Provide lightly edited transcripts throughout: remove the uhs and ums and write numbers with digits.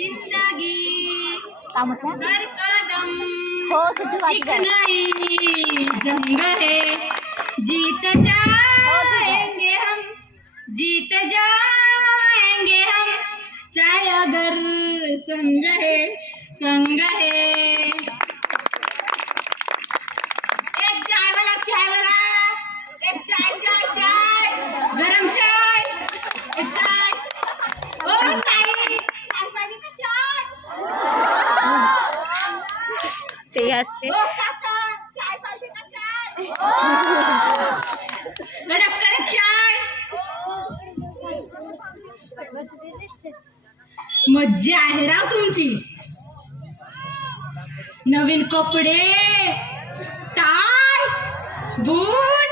जिंदगी का म्हटलं हर कदम हो सुद्धा एक नई जंग है जीत जाएंगे हम जीत जाएंगे हम चाहे अगर संग है संग है एक चाय वाला एक चाय चाय चाय गरम चाय एक चाय ओ ताई चाय पाहिजे का चाय ते असते ओ काका चाय पाहिजे का चाय कडक कडक चाय मज्जा आहे राव तुमची नवीन कपडे टाय बूट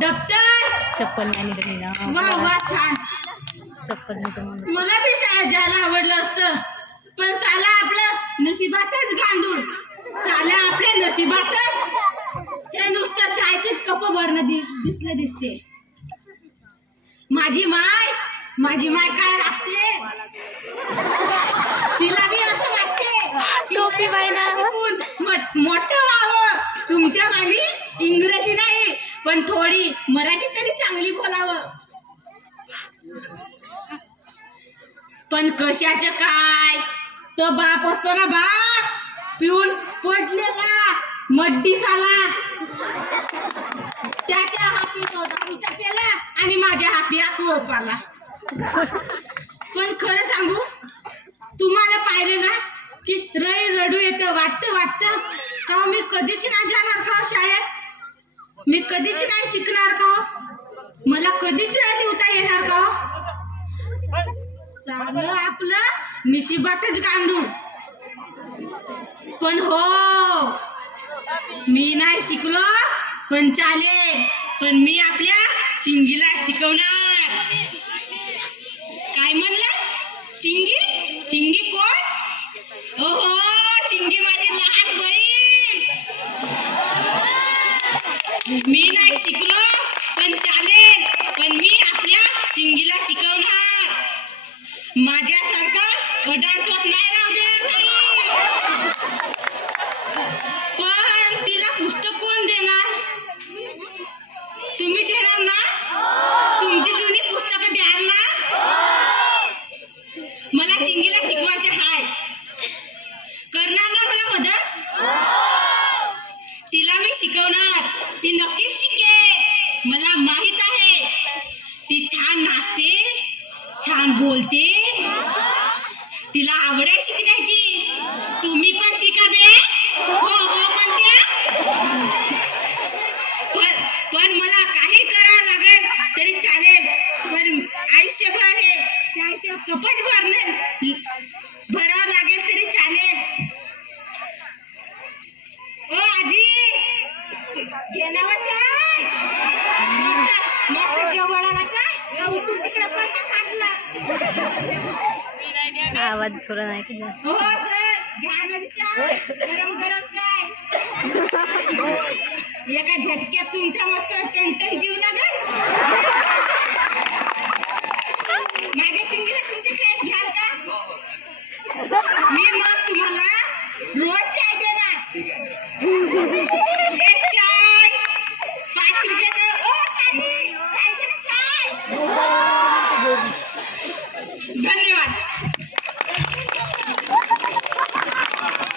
दप्तर चप्पल नाही निघली ना वा वा छान चप्पल नाही मला बी शाळेत जायला आवडलं असतं पण साला आपलं नशिबातच गांडूळ साला आपल्या नशिबातच हे नुसतं चायचेच कप भरणं दिसते माझी माय काय राखते तिला बी असं वाटते टोपी बाई ना मोठं व्हावं तुमच्या मागे इंग्रजी नाही पण थोडी मराठी तरी चांगली बोलावं पण कशाचं काय तो बाप असतो ना बाप पिऊन पडलेला मड्डी साला त्याच्या हाती तो दारूचा पेला आणि माझ्या हाती आत्महत्या आला पण खरं सांगू तुम्हाला पाहिलं ना की रडू येतं वाटतं का मी कधीच नाही जाणार का शाळेत मी कधीच नाही शिकणार का मला कधीच नाही लिहिता येणार का सारं आपलं नशिबातच गांडूळ पण हो मी नाही शिकलो पण चालेल पण मी आपल्या चिंगीला शिकवणार काय म्हणलं चिंगी कोण हो चिंगी माझी लहान बहीण मी नाही शिकलो पण चालेल पण मी आपल्या चिंगीला शिकवणार माझ्यासारखा अडाचोट नाही राहू देणार नाही पण तिला पुस्तक कोण देणार तुम्ही देणार ना तुमची जुनी पुस्तकं द्याल ना मला चिंगीला शिकवायचे हाय करणार ना मला मदत तिला मी शिकवणार ती नक्कीच शिकेल मला माहित आहे ती छान नाचते छान बोलते तिला आवड आहे शिकण्याची तुम्ही पण शिका बे हो म्हणते पण मला काही करावं लागेल तरी चालेल पण आयुष्यभर हे चायचं कपच भरावं लागेल तरी चालेल ओ आजी घेणार चाय मोठं जवळाला चाय उठून तिकडे पण खाटला आवाज थोडा नाही की हो सर घ्या ना चाय गरम गरम चाय एका झटक्यात तुमचा मस्त टणटण जीव लागेल माझ्या चिंगीला तुमच्या शाळेत घ्याल का मी